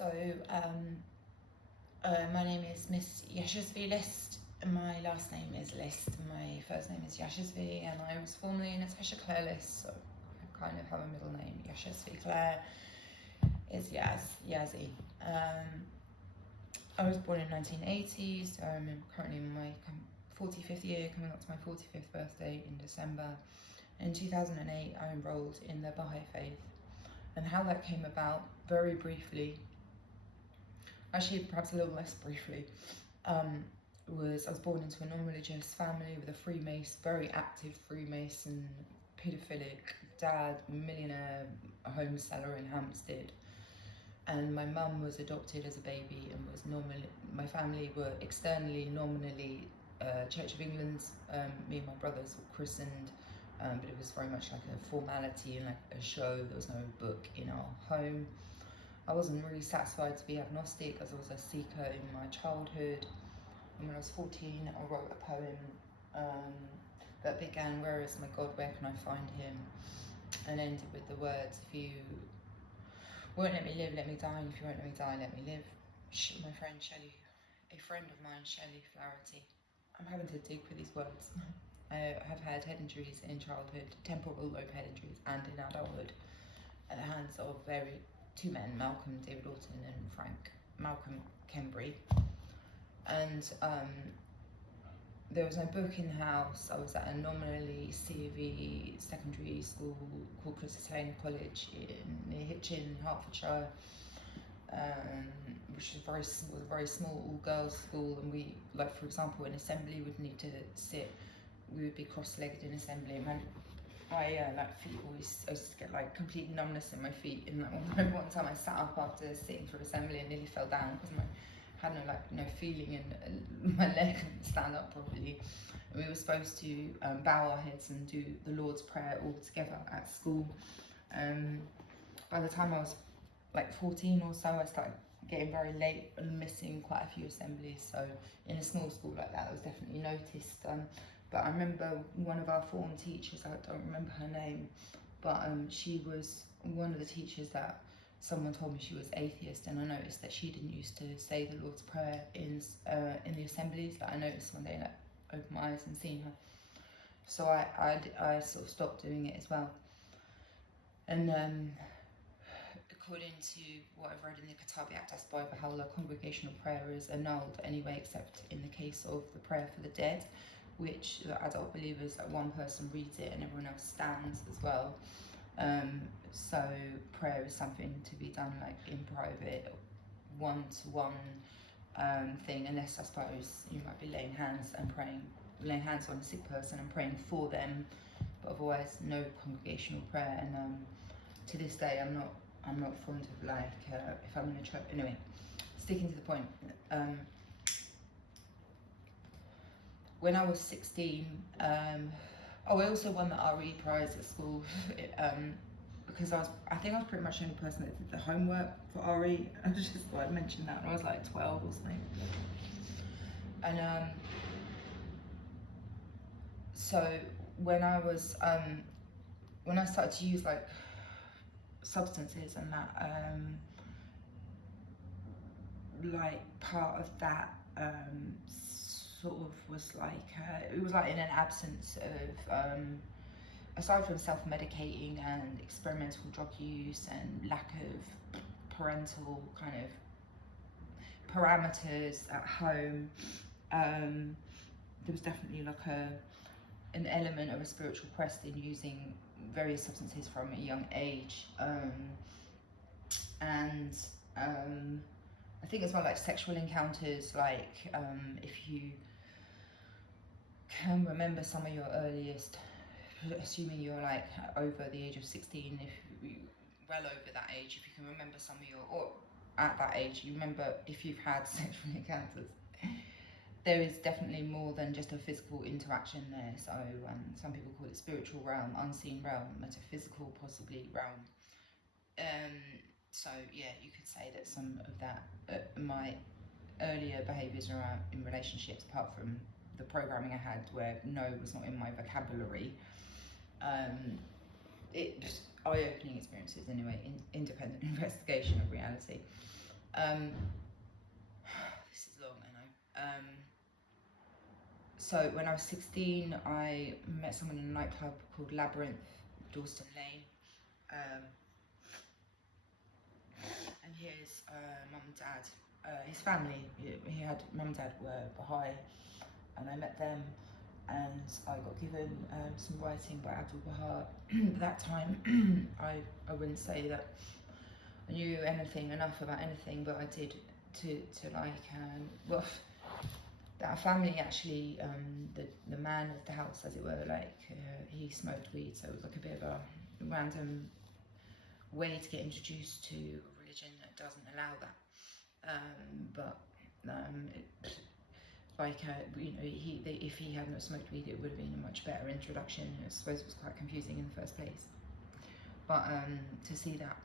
My name is Miss Yashasvi List. My last name is List. My first name is Yashasvi, and I was formerly Natasha Clare List, so I kind of have a middle name. Yashasvi Clare is Yazzie. I was born in 1980, so I'm currently in my 45th year, coming up to my 45th birthday in December. In 2008, I enrolled in the Baha'i faith, and how that came about, very briefly, actually perhaps a little less briefly, was I was born into a non-religious family with a Freemason, very active Freemason, paedophilic dad, millionaire, a home seller in Hampstead. And my mum was adopted as a baby and was my family were externally, nominally Church of England's. Me and my brothers were christened, but it was very much like a formality and like a show. There was no book in our home. I wasn't really satisfied to be agnostic, as I was a seeker in my childhood. And when I was 14, I wrote a poem that began, "Where is my God, where can I find him?" and ended with the words, "If you won't let me live, let me die, and if you won't let me die, let me live." My friend Shelley, a friend of mine, Shelley Flaherty. I'm having to dig for these words. I have had head injuries in childhood, temporal lobe head injuries, and in adulthood, at the hands of two men, Malcolm David Orton and Malcolm Kembry. And there was no book in the house. I was at a nominally C.V. secondary school called Christmas Lane College near Hitchin, Hertfordshire, which was a very small all-girls school. And we, like for example, in assembly, would need to sit. We would be cross-legged in assembly. And my feet always, I used to get like complete numbness in my feet. And like one time I sat up after sitting through assembly and nearly fell down because had no feeling in my leg, couldn't stand up properly. And we were supposed to bow our heads and do the Lord's Prayer all together at school. By the time I was like 14 or so, I started getting very late and missing quite a few assemblies. So in a small school like that was definitely noticed. But I remember one of our form teachers, I don't remember her name, but she was one of the teachers that someone told me she was atheist, and I noticed that she didn't used to say the Lord's Prayer in the assemblies. Like I noticed one day, like opened my eyes and seen her, so I sort of stopped doing it as well. And according to what I've read in the Kitabi Baha'u'llah, congregational prayer is annulled anyway, except in the case of the prayer for the dead, which the adult believers, like one person reads it and everyone else stands as well. So prayer is something to be done like in private, one-to-one thing, unless I suppose you might be laying hands on a sick person and praying for them, but otherwise no congregational prayer. And to this day I'm not fond of like if I'm going to try, anyway, sticking to the point. When I was 16, I also won the RE prize at school because I think I was pretty much the only person that did the homework for RE. I just thought I'd mention that when I was like 12 or something. And so when I started to use like substances and that, like part of that sort of was like it was like in an absence of aside from self-medicating and experimental drug use and lack of parental kind of parameters at home, there was definitely like an element of a spiritual quest in using various substances from a young age, and I think as well like sexual encounters, like if you can remember some of your earliest, assuming you're like over the age of 16, if you well over that age, if you can remember some of your, or at that age, you remember if you've had sexual encounters, there is definitely more than just a physical interaction there. So some people call it spiritual realm, unseen realm, metaphysical possibly realm. So yeah, you could say that some of that, my earlier behaviours around in relationships, apart from the programming I had where no was not in my vocabulary, it eye-opening experiences anyway, independent investigation of reality. This is long, I know. So when I was 16, I met someone in a nightclub called Labyrinth, Dalston Lane. And his mum and dad, his family, he had mum and dad were Baha'i, and I met them, and I got given some writing by Abdul Baha. At that time, I wouldn't say that I knew anything enough about anything, but I did to like, well, that family actually, the man of the house, as it were, like he smoked weed, so it was like a bit of a random way to get introduced to a religion that doesn't allow that. You know, if he had not smoked weed, it would have been a much better introduction. I suppose it was quite confusing in the first place. But to see that,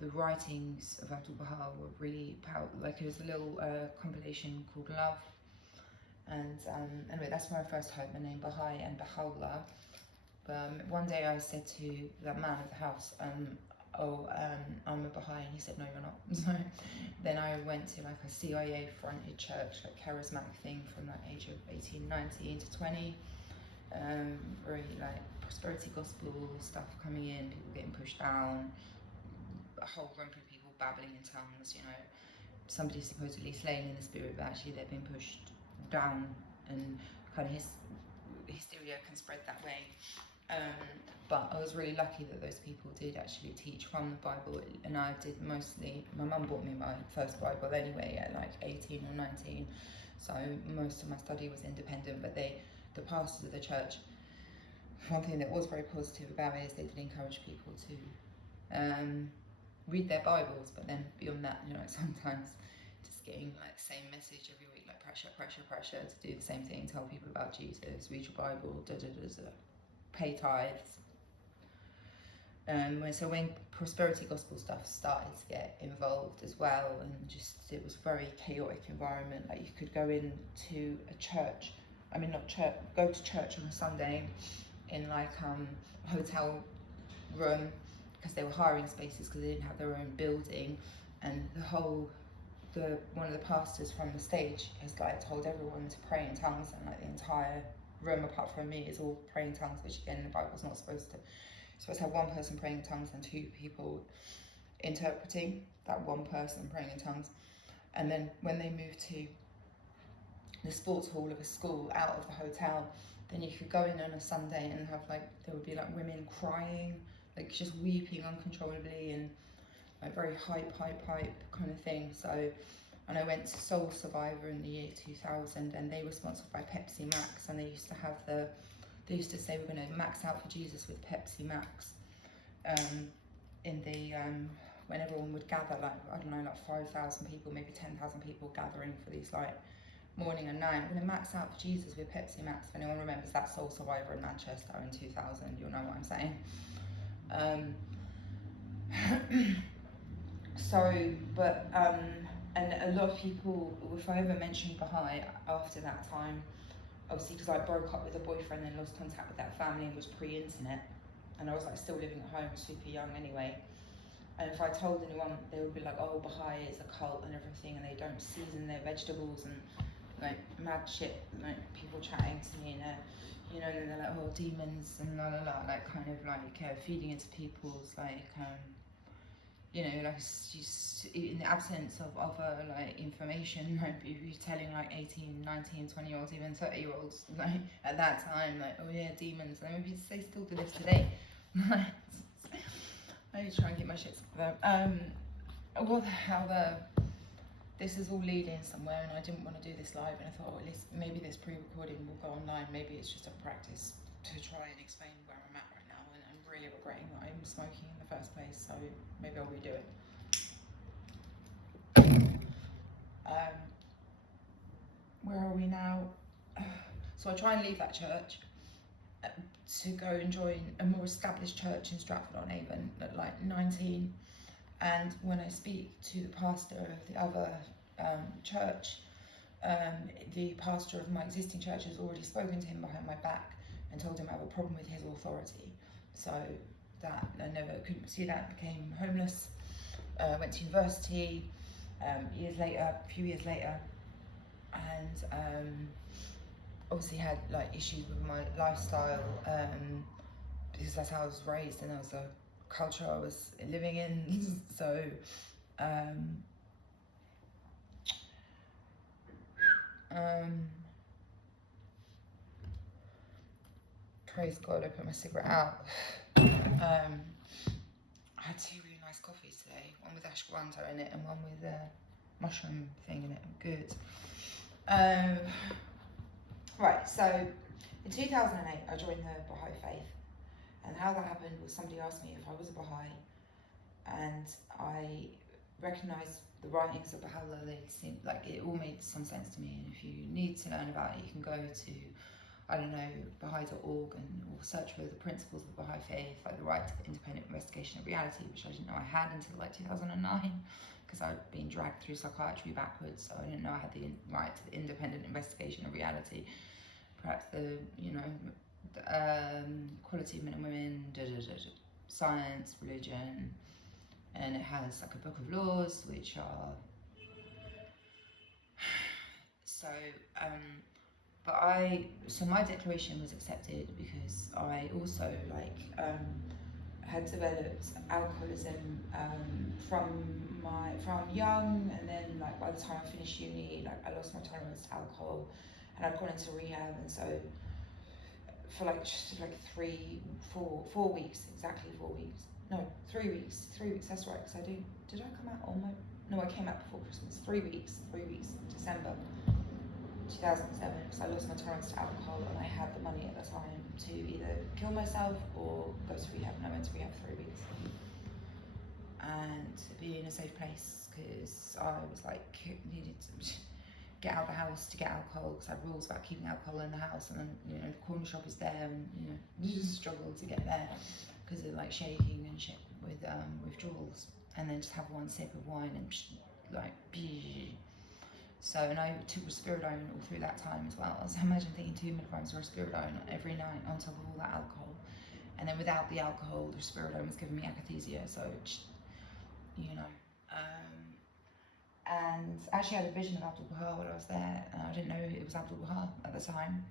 the writings of Abdul Baha were really powerful. Like, it was a little compilation called Love, and anyway, that's where I first heard the name Baha'i and Baha'u'llah. One day I said to that man of the house, I'm a Baha'i, and he said, no, you're not. So then I went to like a CIA fronted church, like charismatic thing, from that age of 18, 19 to 20. Very like prosperity gospel stuff coming in, people getting pushed down, a whole room of people babbling in tongues, you know, somebody supposedly slain in the spirit, but actually they've been pushed down, and kind of hysteria can spread that way. But I was really lucky that those people did actually teach from the Bible, and I did mostly. My mum bought me my first Bible anyway at like 18 or 19, so most of my study was independent. But the pastors of the church, one thing that was very positive about it is they did encourage people to read their Bibles, but then beyond that, you know, sometimes just getting like the same message every week, like pressure to do the same thing, tell people about Jesus, read your Bible, pay tithes. So when prosperity gospel stuff started to get involved as well, and just it was a very chaotic environment. Like, you could go into a church, go to church on a Sunday in like a hotel room, because they were hiring spaces because they didn't have their own building, and one of the pastors from the stage has like told everyone to pray in tongues, and like the entire room apart from me is all praying tongues, which again in the Bible is not supposed to. You're supposed to have one person praying in tongues and two people interpreting that one person praying in tongues. And then when they moved to the sports hall of a school out of the hotel, then you could go in on a Sunday and have like, there would be like women crying, like just weeping uncontrollably, and like very hype kind of thing. So, and I went to Soul Survivor in the year 2000, and they were sponsored by Pepsi Max, and they used to say we're going to max out for Jesus with Pepsi Max. When everyone would gather, like, I don't know, like 5,000 people, maybe 10,000 people gathering for these like morning and night. We're going to max out for Jesus with Pepsi Max. If anyone remembers that Soul Survivor in Manchester in 2000, you'll know what I'm saying. And a lot of people, if I ever mentioned Baha'i after that time, obviously because I broke up with a boyfriend and lost contact with that family, and was pre-internet, and I was like still living at home, super young anyway. And if I told anyone, they would be like, oh, Baha'i is a cult and everything, and they don't season their vegetables, and like mad shit, like people chatting to me, and you know, and they're like, oh, demons and la la la, like kind of like feeding into people's like you know, like just in the absence of other like information, like you're telling like 18, 19, 20-year-olds, even 30-year-olds, like at that time, like, oh yeah, demons. I mean, they still do this today. I need to try and get my shit together. This is all leading somewhere, and I didn't want to do this live, and I thought, well, at least maybe this pre-recording will go online. Maybe it's just a practice to try and explain where I'm at right now, and I'm really regretting that I'm smoking in the first place, so maybe I'll redo it. Where are we now? So I try and leave that church to go and join a more established church in Stratford-on-Avon at like 19. And when I speak to the pastor of the other church, the pastor of my existing church has already spoken to him behind my back and told him I have a problem with his authority. So that. I never couldn't pursue that, became homeless, went to university, a few years later, and obviously had like issues with my lifestyle, because that's how I was raised and that was the culture I was living in. So praise God, I put my cigarette out. I had 2 really nice coffees today, one with ashwagandha in it and one with a mushroom thing in it. Good. Right, so in 2008 I joined the Baha'i faith, and how that happened was somebody asked me if I was a Baha'i, and I recognised the writings of Baha'u'llah. They seemed like it all made some sense to me, and if you need to learn about it you can go to, I don't know, Baha'i.org or search for the principles of the Baha'i faith, like the right to independent investigation of reality, which I didn't know I had until like 2009, because I'd been dragged through psychiatry backwards, so I didn't know I had the right to the independent investigation of reality. Perhaps the, equality of men and women, science, religion, and it has like a book of laws, which are, so my declaration was accepted because I also had developed alcoholism from young, and then like by the time I finished uni, like I lost my tolerance to alcohol, and I'd gone into rehab, and so for like just like 4 weeks, exactly 4 weeks, no, 3 weeks, that's right, because did I come out on my, no, I came out before Christmas, 3 weeks, December 2007, because I lost my tolerance to alcohol, and I had the money at the time to either kill myself or go to rehab, and I went to rehab 3 weeks. And be in a safe place, because I was like, needed to get out of the house to get alcohol, because I had rules about keeping alcohol in the house, and then, the corner shop is there, and, you just struggle to get there, because of like shaking and shit with withdrawals, and then just have one sip of wine and like, so, and I took risperidone all through that time as well. So imagine taking 2 milligrams of risperidone every night on top of all that alcohol. And then without the alcohol, the risperidone was giving me akathisia. So, and I actually had a vision of Abdu'l-Baha while I was there. And I didn't know it was Abdu'l-Baha at the time.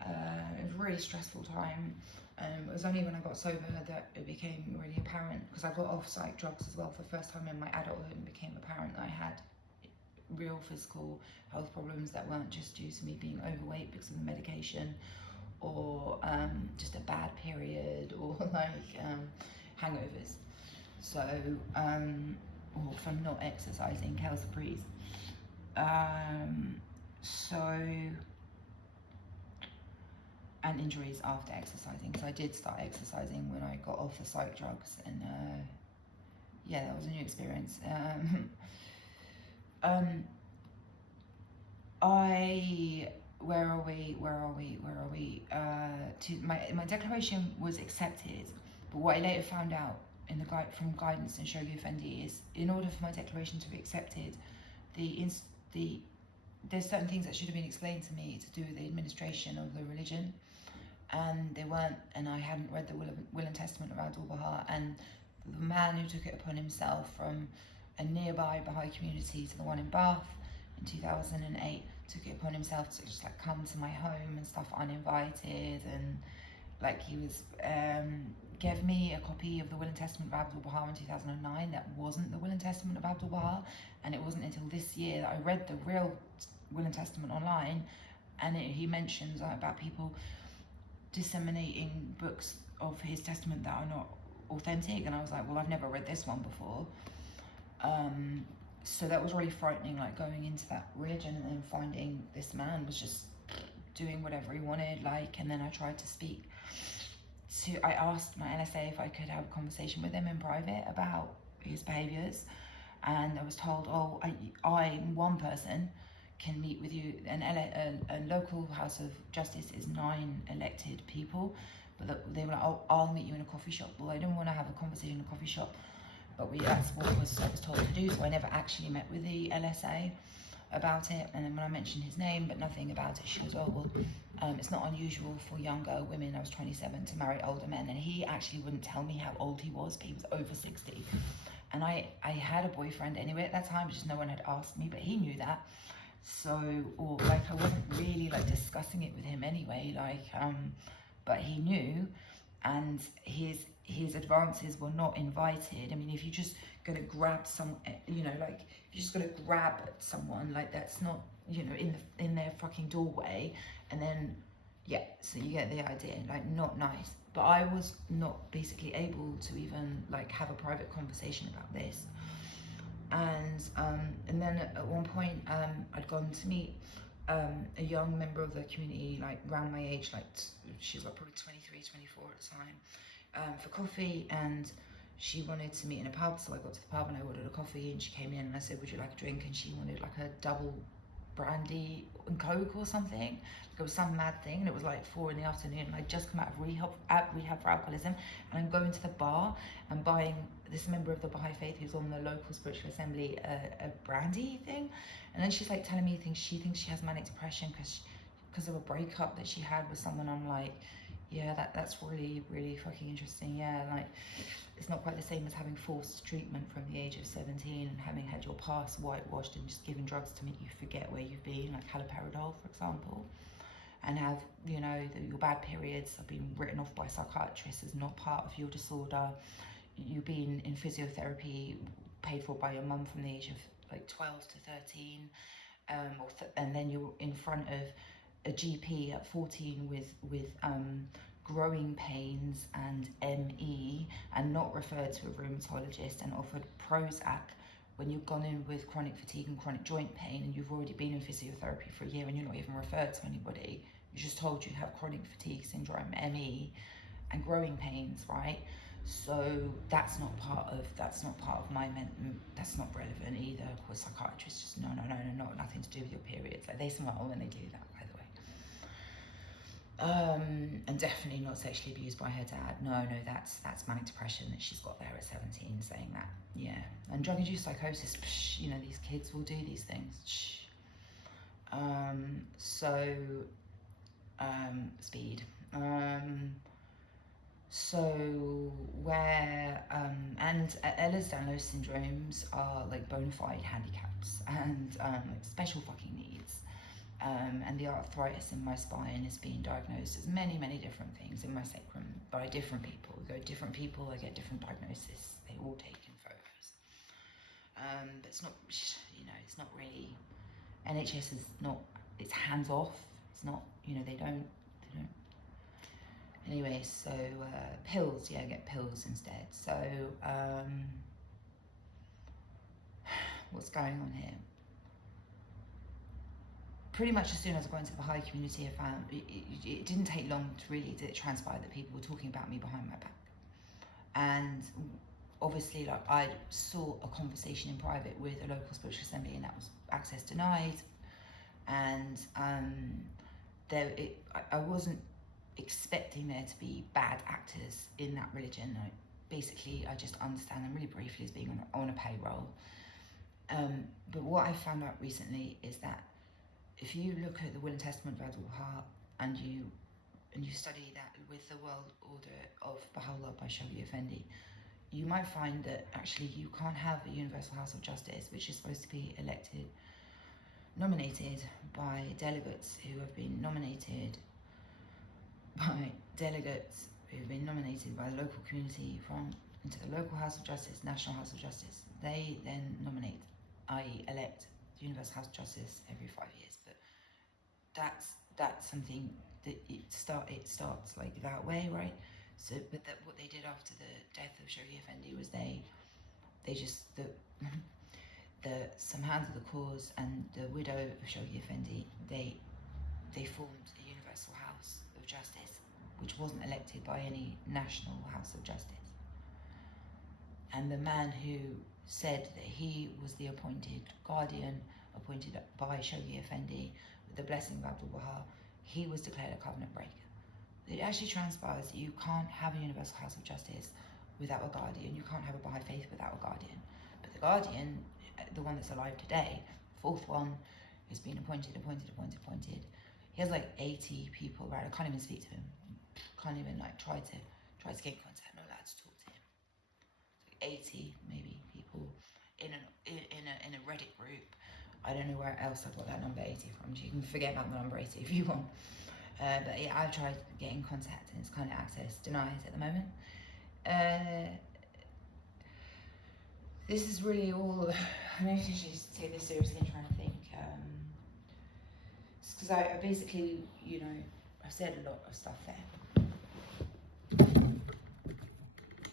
It was a really stressful time. It was only when I got sober that it became really apparent, because I got off psych drugs as well for the first time in my adulthood, and became apparent that I had real physical health problems that weren't just due to me being overweight because of the medication, or just a bad period, or hangovers. So, or from not exercising, Kelsey Breeze. And injuries after exercising. So I did start exercising when I got off the psych drugs, and yeah, that was a new experience. My declaration was accepted, but what I later found out from guidance and Shoghi Effendi is, in order for my declaration to be accepted, there's certain things that should have been explained to me to do with the administration of the religion, and they weren't, and I hadn't read the Will and Testament of Abdu'l-Baha, and the man who took it upon himself from a nearby Baha'i community to the one in Bath in 2008 took it upon himself to just like come to my home and stuff uninvited, and like he was gave me a copy of the Will and Testament of Abdu'l-Baha in 2009 that wasn't the Will and Testament of Abdu'l-Baha, and it wasn't until this year that I read the real Will and Testament online, and he mentions about people disseminating books of his testament that are not authentic, and I was like, well, I've never read this one before. So that was really frightening, like going into that religion and then finding this man was just doing whatever he wanted, and then I tried to speak to, I asked my LSA if I could have a conversation with him in private about his behaviours, and I was told, oh, I one person can meet with you, a local House of Justice is 9 elected people, but they were like, oh, I'll meet you in a coffee shop. Well, I didn't want to have a conversation in a coffee shop, but that's what I was told to do, so I never actually met with the LSA. about it. And then when I mentioned his name but nothing about it, she goes, oh well, it's not unusual for younger women, I was 27, to marry older men. And he actually wouldn't tell me how old he was, but he was over 60. And I had a boyfriend anyway at that time, just no one had asked me, but he knew that. So, or like I wasn't really like discussing it with him anyway, like but he knew. And his advances were not invited. I mean, if you're just gonna grab some, you know, like if you're just gonna grab someone, like that's not, you know, in their fucking doorway, and then yeah, so you get the idea, like not nice. But I was not basically able to even like have a private conversation about this. And then at one point I'd gone to meet a young member of the community, like around my age, like she was like probably 23, 24 at the time, for coffee, and she wanted to meet in a pub. So I got to the pub and I ordered a coffee, and she came in and I said, would you like a drink? And she wanted like a double brandy and coke or something. It was some mad thing, and it was like 4 in the afternoon, and I'd just come out of rehab for alcoholism, and I'm going to the bar and buying this member of the Baha'i faith who's on the local spiritual assembly a brandy thing. And then she's like telling me things, she thinks she has manic depression because of a breakup that she had with someone. I'm like, yeah, that's really, really fucking interesting. Yeah, like it's not quite the same as having forced treatment from the age of 17 and having had your past whitewashed and just given drugs to make you forget where you've been, like haloperidol, for example, and have, you know, your bad periods have been written off by psychiatrists as not part of your disorder. You've been in physiotherapy paid for by your mum from the age of like 12 to 13, and then you're in front of a GP at 14 with growing pains and ME, and not referred to a rheumatologist, and offered Prozac when you've gone in with chronic fatigue and chronic joint pain, and you've already been in physiotherapy for a year and you're not even referred to anybody. You're just told you have chronic fatigue syndrome, ME, and growing pains, right? So that's not part of my that's not relevant either, because psychiatrists just no, nothing to do with your periods. Like, they smile when they do that, by the way. And definitely not sexually abused by her dad. No, that's manic depression that she's got there at 17, saying that. Yeah. And drug-induced psychosis, psh, you know, these kids will do these things. Speed. So where and Ehlers-Danlos syndromes are like bona fide handicaps and like special fucking needs. And the arthritis in my spine is being diagnosed as many different things in my sacrum by different people. We go to different people, I get different diagnoses. They all take in photos. But it's not, you know, it's not really, NHS is not, it's hands off. It's not, you know, they don't. Anyway, so pills, yeah, I get pills instead. So what's going on here? Pretty much as soon as I got into the Baha'i community, I found it didn't take long to really transpire that people were talking about me behind my back. And obviously, like, I saw a conversation in private with a local spiritual assembly, and that was access denied. And I wasn't expecting there to be bad actors in that religion. Basically, I just understand them really briefly as being on a payroll. But what I found out recently is that if you look at the Will and Testament of Abdul-Baha and you study that with the world order of Baha'u'llah by Shoghi Effendi, you might find that actually you can't have a universal house of justice, which is supposed to be nominated by delegates who have been nominated by delegates who've been nominated by the local community into the local House of Justice, National House of Justice. They then nominate, i.e. elect, the Universal House of Justice every 5 years. But that's something that it starts like that way, right? So, but what they did after the death of Shoghi Effendi was they just some hands of the cause and the widow of Shoghi Effendi, they formed a Universal House of Justice, which wasn't elected by any National House of Justice. And the man who said that he was the appointed guardian, appointed by Shoghi Effendi with the blessing of Abdul-Baha, he was declared a covenant breaker. It actually transpires that you can't have a Universal House of Justice without a guardian. You can't have a Baha'i faith without a guardian. But the guardian, the one that's alive today, fourth one, has been appointed. He has like 80 people, right? I can't even speak to him. Can't even like try to get in contact. Not allowed to talk to him. 80 maybe people in a Reddit group. I don't know where else I got that number 80 from. You can forget about the number 80 if you want. But yeah, I've tried to get in contact and it's kind of access denied at the moment. This is really all. I don't usually take this seriously and trying to think. It's because I basically, I've said a lot of stuff there.